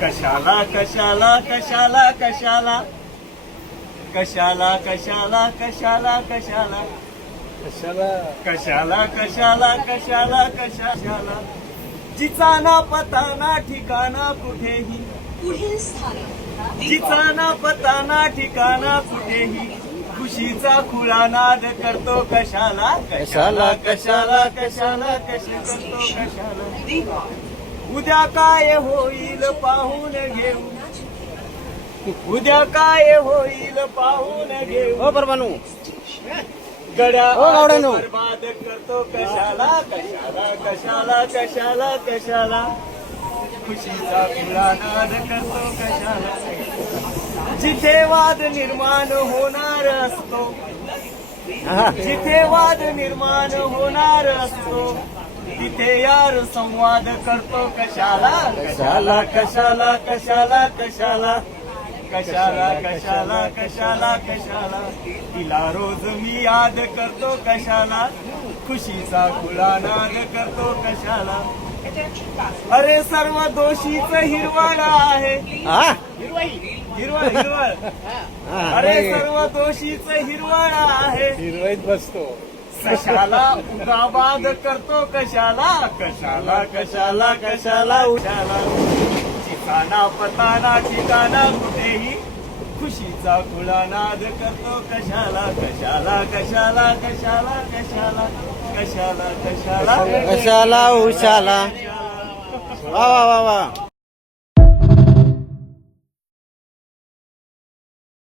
कशाला कशाला कशाला कशाला कशाला कशाला कशाला कशाला कशाला कशाला कशाला कशाला जिचा ना पता ना ठिकाणा कुठेही पुढील स्थानक जिचा ना पता ना ठिकाणा कुठेही खुशीचा खुळा नाद करतो कशाला कशाला कशाला कशाला करतो कशाला दिवा उद्या काय होईल पाहून घेऊ उद्या काय होईल पाहून घेऊ हो परवानू गड्या हो, गावड्यानो. बर्बाद करतो कशाला कशाला कशाला कशाला कशाला खुशीचा खुळा नाद करतो कशाला जिथे वाद निर्माण होणार असतो जिथे वाद निर्माण होणार असतो तिथे यार संवाद करतो कशाला कशाला कशाला कशाला कशाला कशाला कशाला कशाला कशाला तिला रोज मी याद करतो कशाला खुशीचा खुला नाद करतो कशाला अरे सर्व दोषीच हिरवळ आहे हिरवळ अरे सर्व दोषीच हिरवळ आहे हिरवळीत बसतो कशाला उगाबाद करतो कशाला कशाला कशाला कशाला उशाला ठिकाणा पताना ठिकाणा कुठेही खुशीचा खुला नाद करतो कशाला कशाला कशाला कशाला कशाला कशाला कशाला कशाला उशाला वा वा वा वा